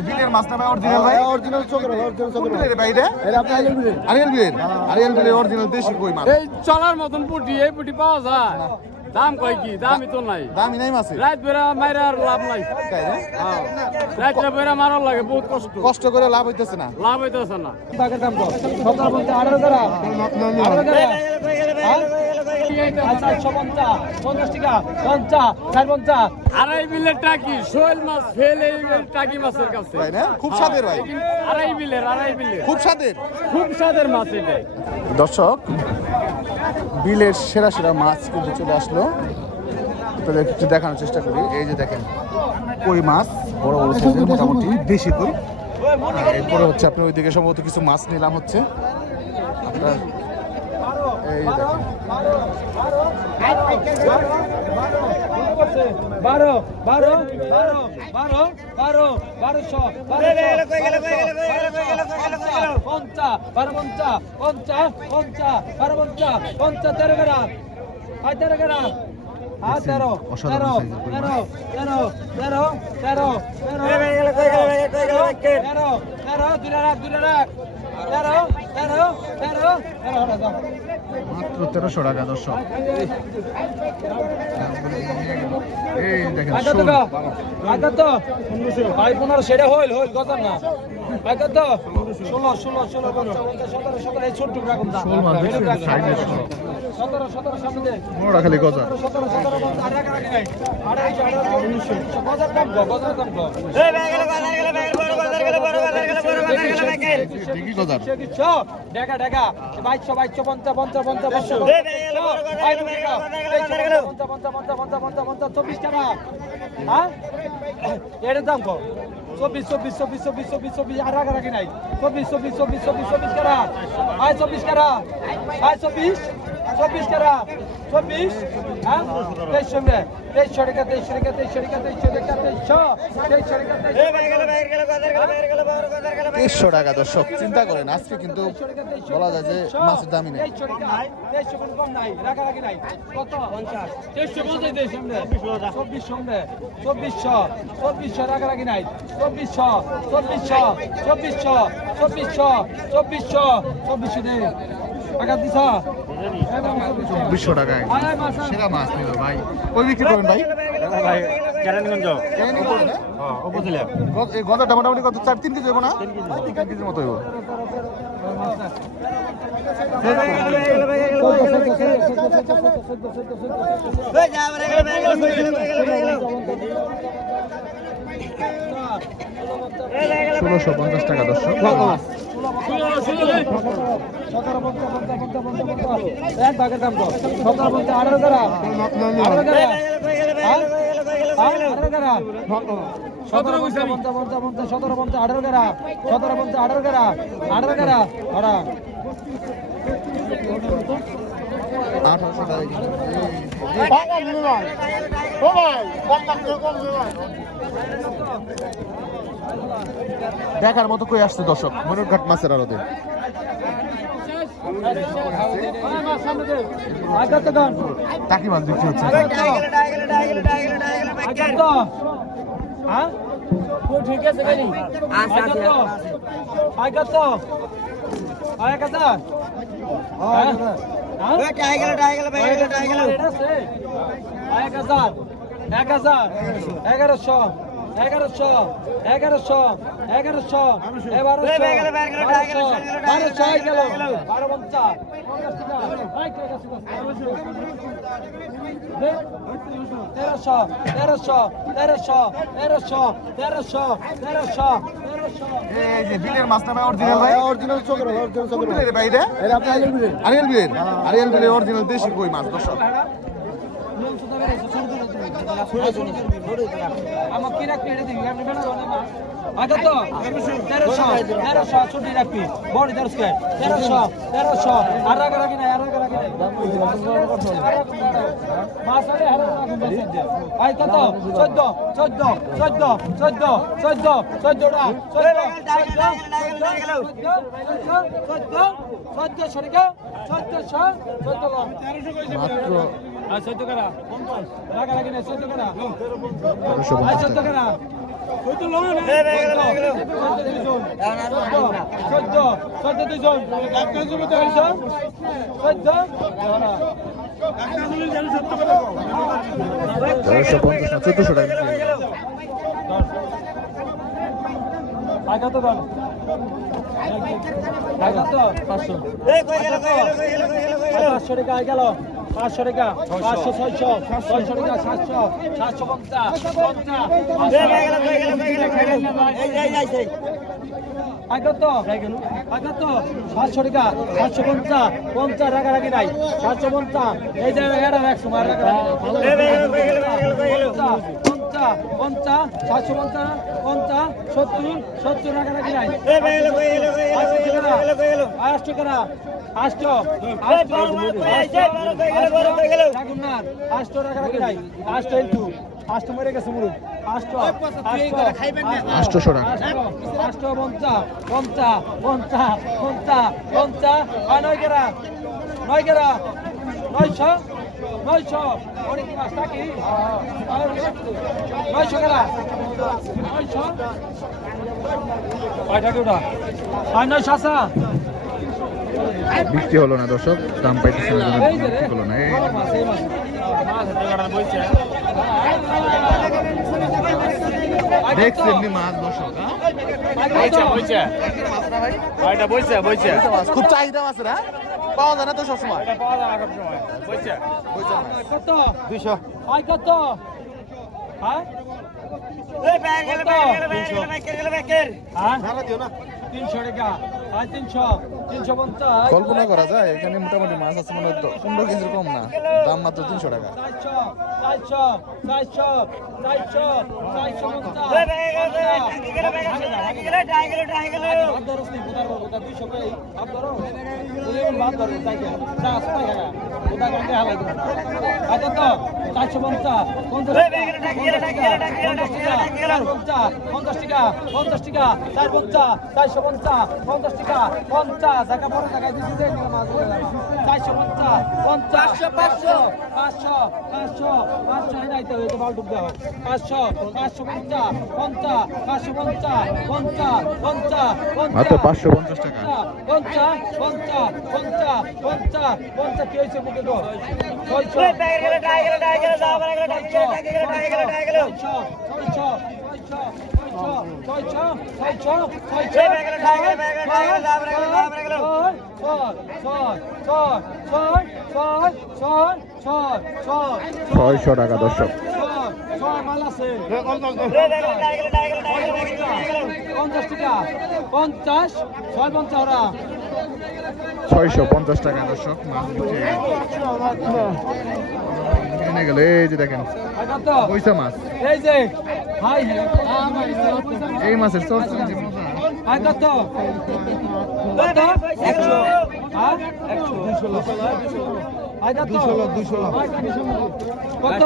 যে বিলের মাছ না ভাই অরিজিনাল ভাই অরিজিনাল চোখের অরিজিনাল কোন বিলের ভাই এটা আপনি আরিয়াল বিলের অরিজিনাল দেশি কই মাছ এই চলার মতন পুটি এই পুটি পাওয়া যায় দাম কয় কি দামই তো নাই দামি নাই মাছে রাত বেড়া মাইরা আর লাভ নাই তাই না রাত্রে বেড়া মারার লাগে বহুত কষ্ট কষ্ট করে লাভ হইতেছে না লাভ হইতেছে না টাকার দাম কত 17 বলতে 18 টাকা 18 টাকা আচ্ছা 150 টাকা 50 450 আড়াই বিলের টাকি শোল মাছ ফেলে টাকি মাছের কাছে তাই না খুব স্বাদের ভাই আড়াই বিলের খুব স্বাদের মাছ এটা দর্শক বিলের সেরা সেরা মাছ কিন্তু চলে আসলো তাদের একটু দেখানোর চেষ্টা করি এই যে দেখেন কই মাছ বড় বড় সাইজের মোটামুটি দেশি কই এরপরে হচ্ছে আপনার ওইদিকে সম্ভবত কিছু মাছ নিলাম হচ্ছে আপনার এই যে দেখেন 1300 টাকা দর্শক এই দেখেন ভাই 15 সেটা হইল গজার না আগে তো 16 17 এই ছোট রকম দাম 17 সামনে দে বড় খালি গজা 17 আর রাখা নাই গজার দাম গো এই গেল ঠিকই গজার ঢাকা 2250 50 24 টাকা হ্যাঁ এর দাম কত 24 আর রাখা নাই 24 টাকা আয় 24 টাকা আয় 24 টাকা 24 হ্যাঁ 2300 টাকা দর্শক চিন্তা করেন আজকে কিন্তু বলা যায় যে মাছের দামই নেই চব্বিশশো টাকায় সেরা মাছ নিল ভাই কই বিক্রি করেন ভাই কেরানীগঞ্জ উপজেলা এই গজাটা মোটামুটি কত 4-3 কেজি হইব না 3 কেজির মতো হইব $1650 টাকা দর্শক দেখার মতো কই আসছে দর্শক মনুরঘাট মাছের আড়তে টাকি মাছ বিক্রি হচ্ছে ঠিক আছে এগারোশো এই যে বিলের মাছ না ভাই অরিজিনাল ভাই অরিজিনাল চোখের কোন বিলের ভাই এটা আপনি আরিয়াল বিলের অরিজিনাল দেশি কই মাছ দর্শক আমার কি রাখবি এটা দেখবি আপনি বেনা আগে তো 1300 ছুটি রাখবি বড়ি 1300 আর রাখা রাখি নাই মাছ আরে হারা আই কত 14 তেরোশো পঞ্চাশ না 1400 টাকা পাঁচশো টাকা গেল 500 টাকা 500 600 600 টাকা 700 750 আগত 700 টাকা 750 50 টাকা রাখি নাই 750 এই যে এরা 100 মার রাখা 50 750 50 70 70 টাকা রাখি নাই 800 টাকা 800 টাকা রাখি নাই 800 ইনটু 800 মরে গেছে মুরুদ 800 800 টাকা 900 অনেক মাছ থাকি 900 টাকা 900 কয়টা কেউটা আর 900 আসা বিক্রি হলো না দর্শক, দাম পাইতেছে না জন্য বিক্রি হলো না। দেখছেন নি মাছ দর্শক, খুব চাহিদা আছে না, পাওয়া যায় না তো সবসময়। কত 200 আই কত হ্যাঁ 300 টাকা আর 350 কল্পনা করা যায় এখানে মোটামুটি মাছ আছে মানে 15 কেজির কম না, দাম মাত্র 300 টাকা। 550 টাকা। ছয়শো টাকা দর্শক। 650 টাকা দর্শক মাছ এনে গেল। এই যে দেখেন পয়সা মাছ, এই যে এই মাছের সস কত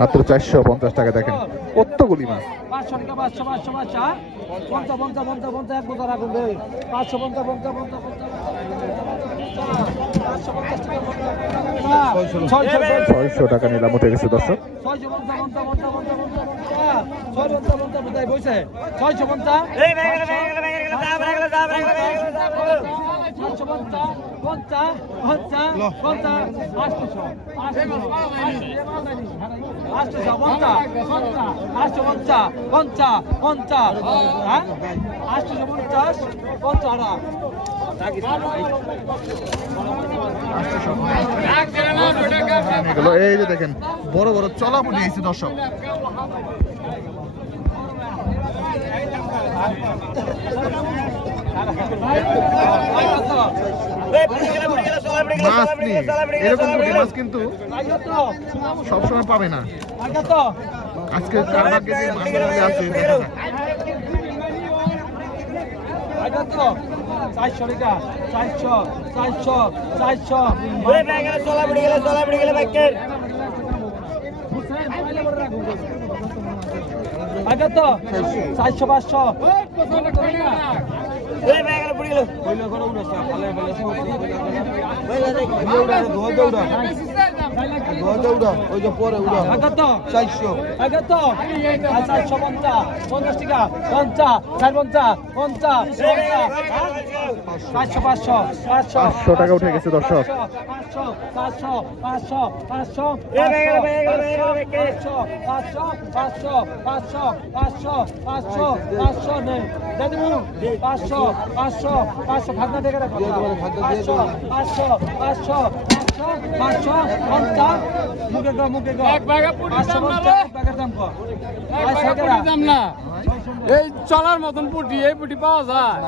450 টাকা। দেখেন কতগুলি মাছ। 500 টাকা 500 এক বোতল রাখুন 600 টাকা নিলাম উঠে গেছে দর্শক। 850 এই যে দেখেন বড় বড় চলা পড়ে গেছে দর্শক। মাছ নেই, এরকম পুঁটি মাছ কিন্তু সবসময় পাবে না। আজকে কার ভাগ্যে যে মাছগুলো আছে দেখা যাক। 400 টাকা 400 আগে তো 400 500 এই ব্যাগের পড়ে গেল কইলো করে উড়াছে ফলে ফলে সব দৌড়া ওই যে পরে উড়া আগে তো 400 আগে তো 450 50 টাকা 50 50 500 500 টাকা উঠে গেছে দর্শক। দাম না এই চলার মতন পুটি এই পুটি পাওয়া যায়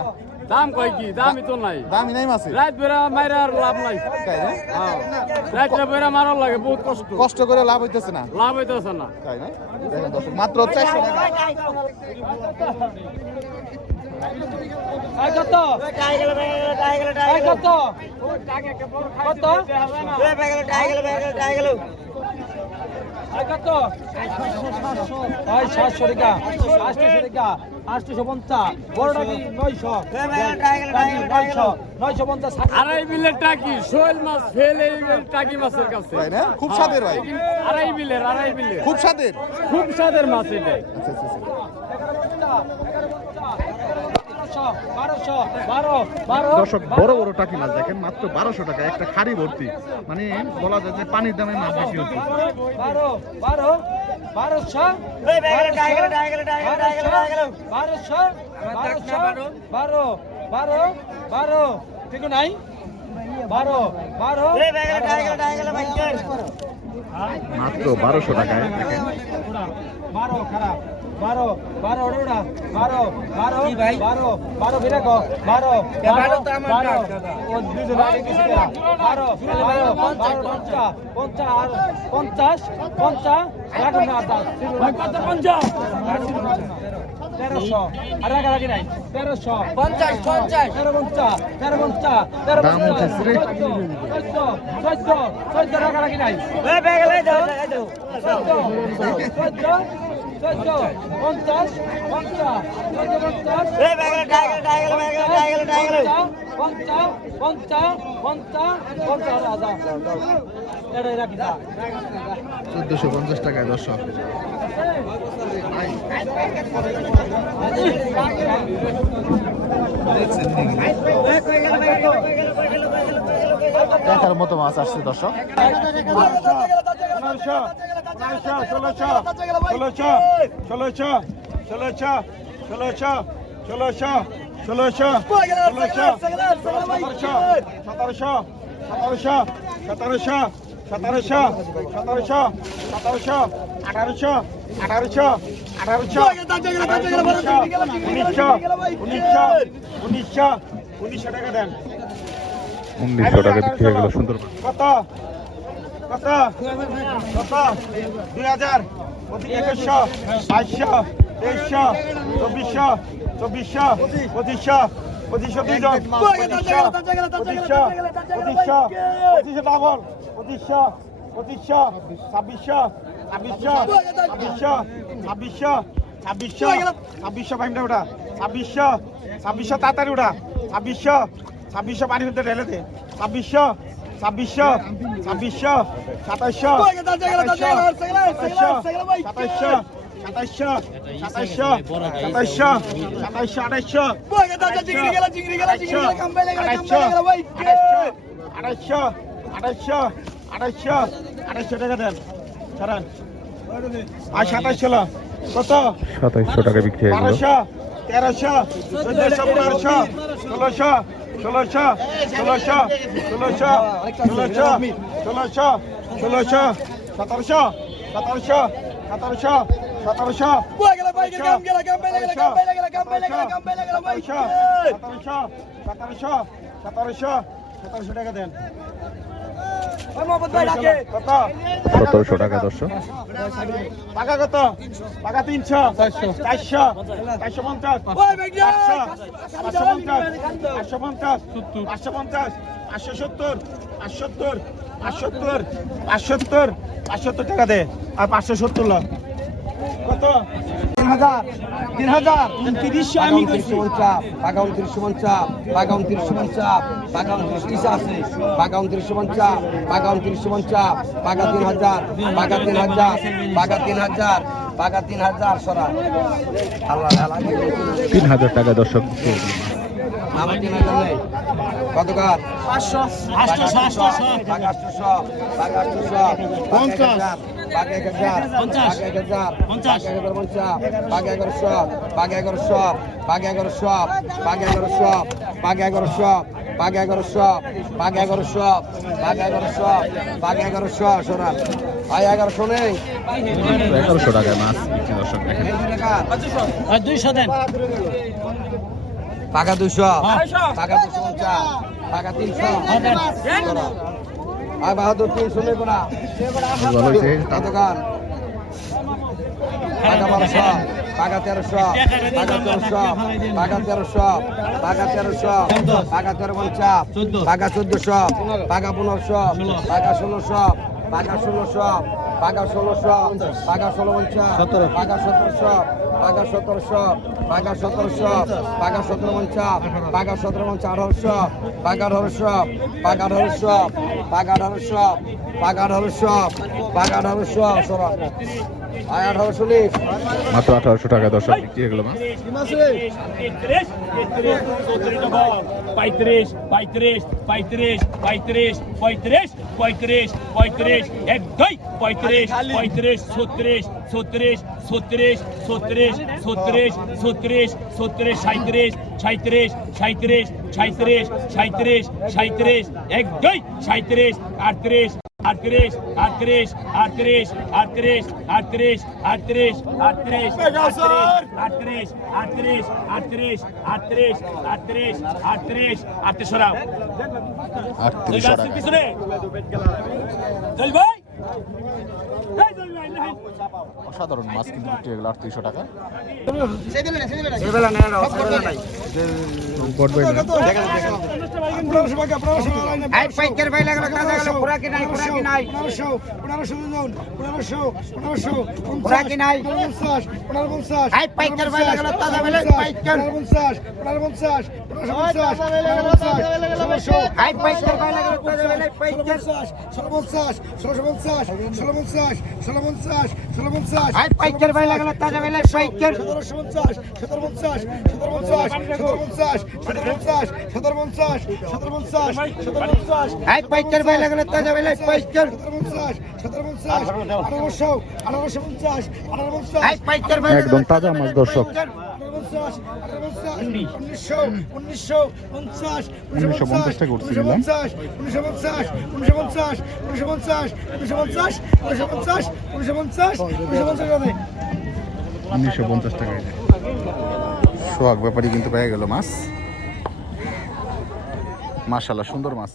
দাম কয় কি দামই তো নাই দামি নাই মাছে রাত বেড়া মাইরা আর লাভ নাই তাই না? রাত্রে বেড়া মারার লাগে বহুত কষ্ট কষ্ট করে লাভ হইতেছে না লাভ হইতেছে না তাই না? দেখেন দর্শক মাত্র 400 টাকা। কত কত 700 টাকা 800 টাকা 850 বড়টা কি 950 আড়াই বিলের টাকি শোল মাছ ফেল এই টাকি মাছের কাছে তাই না? খুব স্বাদের ভাই, আড়াই বিলের খুব স্বাদের। খুব স্বাদের মাছ এটা আচ্ছা আচ্ছা আচ্ছা। দর্শক বড় বড় টাকি মাছ দেখেন মাত্র 1200 টাকা একটা খাড়ি ভর্তি, মানে বলা যায় যে পানির দামে মাছ বেশি হচ্ছে। 12 ঠিক নাই 12 মাত্র 1200 টাকায় দেখেন 12 খারাপ 12 ওটা 12 ফিরে কো 12 তো আমার ও দুজন আগে কিছু করা 12 50 রাখুন না দাদা কত 50 1300 আর রাখি নাই 1300 50 দাম হচ্ছে শ্রী। 14 রাখি নাই এই ব্যাগ লাই দাও 1450 টাকায় দর্শক। দেখার মতো মাছ আসছে দর্শক। 1900 টাকা দেন 1900 টাকা বিক্রি হয়ে গেল সুন্দর। কত 2000 2100 2200 2300 2400 2500 2500 দুইজন 2500 ডাবল 2500 2600 2600 ভাইমটা ওটা 2600 তাড়াতাড়ি ওটা 2600 পানির মধ্যে ঢেলে দে 2600 2700 2700 2700 টাকা দেন ছাড়ান আর 2700 কত 2700 টাকা বিক্রি হয়ে গেল। 1200 1300 1400 1500 1600 1700 টাকা দেন 1700 টাকা দর্শক। টাকা কত টাকা 300 400 450 570 টাকা দে আর 570 লাখ কত 3000 3000 30 আমি কইছি 50 টাকা 2950 টাকা 2950 টাকা 29 নিচে আছে টাকা 2950 টাকা 2950 টাকা 3000 টাকা 3000 টাকা 3000 টাকা 3000 সরা আল্লাহ আল্লাহ 3000 টাকা দর্শক আমার 3000 নেই কত কার 500 টাকা 800 টাকা 800 50 টাকা 1000 50 টাকা 1000 টাকা 1150 টাকা 1100 টাকা 1100 টাকা 1100 টাকা 1100 টাকা 1100 টাকা 1100 টাকা 1100 টাকা 1100 সরা আয় 1100 নেই 1100 টাকায় মাছ বিক্রি দর্শক দেখেন 200 দেন টাকা 200 টাকা 250 টাকা 300 সরা আয় বাহাদুর 300 নেই কোনা ভালো হয়েছে কত গান টাকা 1200 টাকা 1300 টাকা 1300 টাকা 1300 টাকা 1300 টাকা 1350 টাকা 1400 টাকা 1500 টাকা 1600 টাকা 1600 টাকা 1600 টাকা 1650 টাকা 1700 টাকা 1700 টাকা 1700 টাকা 1750 টাকা 1750 1800 টাকা 1800 টাকা 1800 টাকা 1800 টাকা 1800 টাকা 1800 সরা আয় 1800 লিখ মাত্র 1800 টাকা দর্শক বিক্রি হয়ে গেল মাছ 38 টাকা অসাধারণ মাছ কিন্তু বিক্রি হয়ে গেল 38 টাকা সেবেলা নাই সেবেলা নাই আই পাইকার ভাই লাগলো কাজে গেল পুরা কি নাই 1500 পুরা কি নাই 50 আই পাইকার ভাই লাগলো তাজা বেলে পাইকার 50 আই পাইকার ভাই লাগলো তাজা বেলে পাইকার আই পাইকার ভাই লাগলো তাজা বেলে পাইকার 1750 আই পাইকার ভাই লাগলো তাজা বেলে পাইকার 1850 আই পাইকার ভাই একদম তাজা মাছ দর্শক 1950 টাকা করছি নিলাম 1950 টাকা সোহাগ ব্যাপারী কিন্তু পেয়ে গেল মাছ মাশাআল্লাহ সুন্দর মাছ